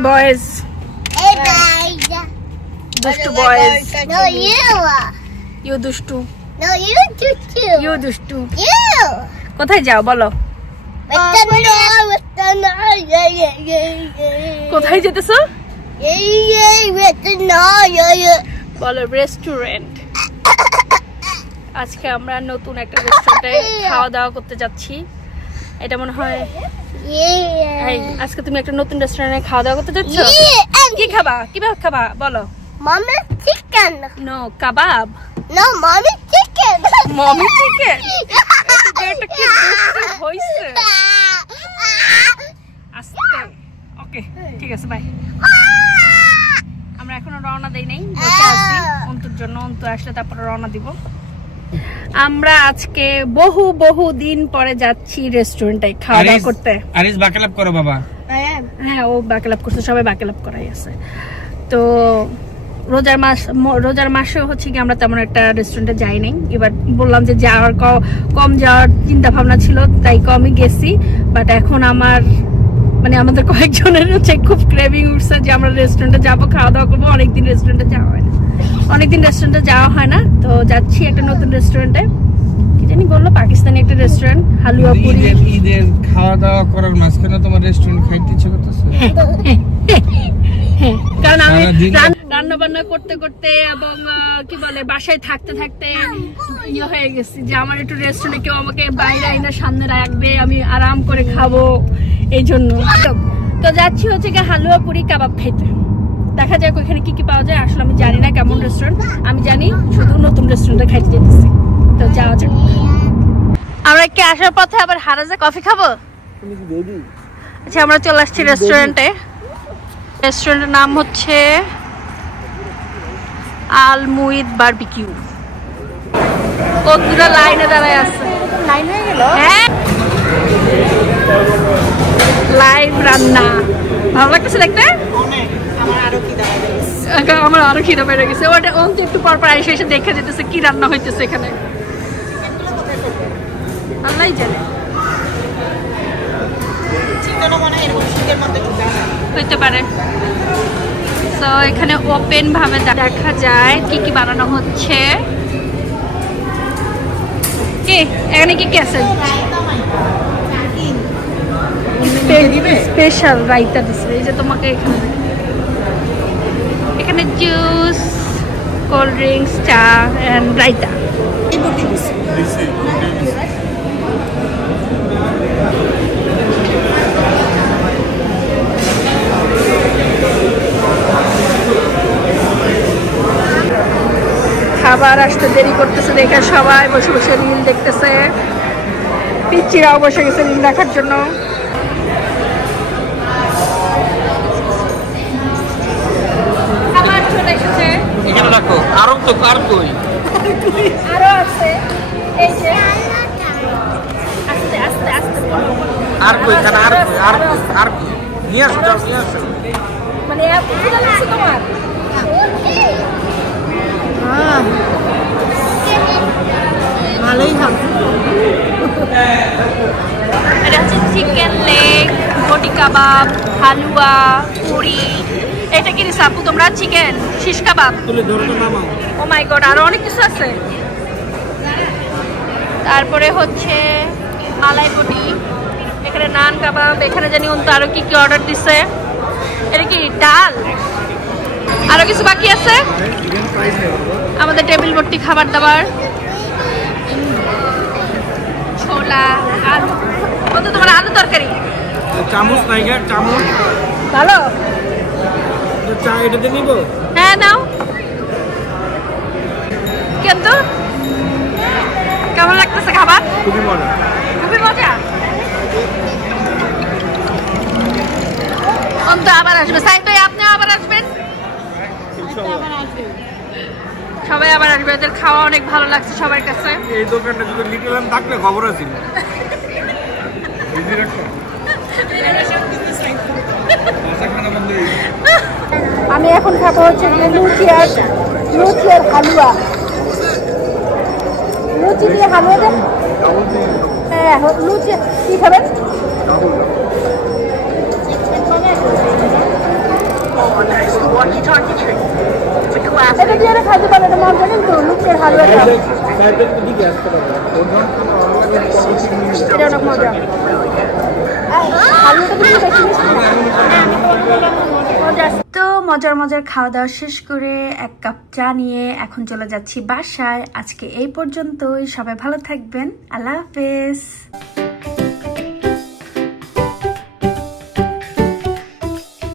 boys. Hey guys. Dushtu boys. No, you. You dushtu. No, you do too. You dushtu. You. কোথায় যাও বলো? কোথায় যেতেছো? বলো restaurant. আজকে আমরা নতুন একটা রেস্টুরেন্টে খাওয়া দাওয়া করতে যাচ্ছি। এটা মনে হয় আজকে তুমি একটা নতুন রেস্টুরেন্টে খাওয়া দাওয়া করতে যাচ্ছ। কি খাবা? কিভাবে খাবা বলো? Mommy chicken. নো কাবাব। No, mommy chicken. Mommy chicken. এটা কি দুষ্টু হইছে? আস্তে। ওকে ঠিক আছে বাই। আমরা এখনো রওনা দেই নাই, বসে আছি অন্তুর জন্য। অন্তু আসলে তারপরে রওনা দিব। আমরা আজকে বহু দিন পরে যাচ্ছি রেস্টুরেন্টে খাওয়া দাওয়া করতে। আরিস বাকেলাপ করো বাবা। হ্যাঁ ও বাকেলাপ করছে, সবাই বাকেলাপ করাই আছে। তো রোজার মাসে হচ্ছে কি আমরা তেমন একটা রেস্টুরেন্টে যাই নাই। এবার বললাম যে যাওয়ার কম যাওয়ার চিন্তা ভাবনা ছিল, তাই কমই গেছি। বাট এখন আমাদের কয়েকজনের হচ্ছে খুব ক্রেভিং উঠছে যে আমরা রেস্টুরেন্টে যাবো, খাওয়া দাওয়া করবো। অনেকদিন রেস্টুরেন্টে যাওয়া হয় না, তো যাচ্ছি একটা নতুন রেস্টুরেন্টে। কি জানি বললো, পাকিস্তানি একটা রেস্টুরেন্ট, হালুয়া পুরি। ঈদের খাওয়া দাওয়া করার মাঝখানে তোমার রেস্টুরেন্ট খাইতে ইচ্ছে করতেছে? কারণ আমি রান্না বান্না করতে করতে এবং কি বলে বাসায় থাকতে ইয়ে হয়ে গেছি যে আমার একটু রেস্টুরেন্টে কেউ আমাকে বাইরে আইনা সামনে রাখবে, আমি আরাম করে খাবো, এই জন্য। তো যাচ্ছি হচ্ছে কি হালুয়া পুরি কাবাব খাইতে। দেখা যাক ওইখানে কি পাওয়া যায়। আসলে আমি জানি না কেমন রেস্টুরেন্ট, আমি জানি শুধু নতুন রেস্টুরেন্টে খাইতে যেতেছি। তো যাওয়া যাক। আমরা কি আসার পথে আবার হারাজা কফি খাবো? আচ্ছা আমরা চলে আসছি রেস্টুরেন্টে। রেস্টুরেন্টের নাম হচ্ছে আল মুইদ বারবিকিউ। কতগুলো লাইনে দাঁড়ায় আছে। হ্যাঁ লাইভ রান্না, ভালো লাগতেছে দেখতে। আমার আরো খিদা বেড়ে গেছে। ওটা অন্ত একটু পর এসে দেখে যেতেছে কি রান্না হইতেছে এখানে, আল্লাহ জানে। হইতে পারে। তো এখানে ওপেন ভাবে দেখা যায় কি কি বানানো হচ্ছে। এখানে কি আছে? স্পেশাল রাইতা দিচ্ছে। এই যে তোমাকে এখানে জুস, কোল্ড ড্রিঙ্কস, চা এন্ড রাইতা। খাবার আসতে দেরি করতেছে দেখে সবাই বসে বসে রিল দেখতেছে। পিচ্চিরাও বসে গেছে রিল দেখার জন্য। খাবার চলে এসেছে। এখানে রাখো। আরো তো কার কই? আরো আছে। এই যে আস্তে আস্তে আস্তে আর কই? কানা আর কই? নিয়ে আসো মানে এত খিদা লাগছে তোমার? ভালোই হবে। এটা হচ্ছে চিকেন লেগ, বটি কাবাব, হালুয়া পুরি। এটা কি সাপু তোমরা? চিকেন শিশ কাবাব। ও মাই গড, আরো অনেক কিছু আছে। তারপরে হচ্ছে মালাই বটি, এখানে নান কাবাব, এখানে জানি অন্ত আরো কি কি অর্ডার দিছে। এটা কি ডাল? আরো কিছু বাকি আছে। আমাদের টেবিল ভর্তি খাবার দাবার, ছোলা, আলু। কত তোমার আলু তরকারি? চামচ নাই গা? চামচ ভালো। চা এটাতে নিব? হ্যাঁ নাও। কিন্তু কেমন লাগতেছে খাবার? খুবই মজা। খুবই মজা। অন্ত আবার আসবে। সাইদ ভাই আপনি আবার আসবেন? সবাই আবার আসবে। এদের খাওয়া অনেক ভালো লাগছে সবার কাছে। এই দোকানটা যদি লিটল আম থাকলে খবর আছে। আমি এখন খাবো হচ্ছে লুচি আর হালুয়া। লুচি দিয়ে হালুয়া দেন। হ্যাঁ লুচি কি খাবেন? খাইতে পারে এটা মজা কিন্তু লুচের হালুয়াটা এটা অনেক মজা তো মজার মজার খাওয়া দাওয়া শেষ করে এক কাপ চা নিয়ে এখন চলে যাচ্ছি বাসায়। আজকে এই পর্যন্তই, সবাই ভালো থাকবেন, আল্লাহ হাফেজ।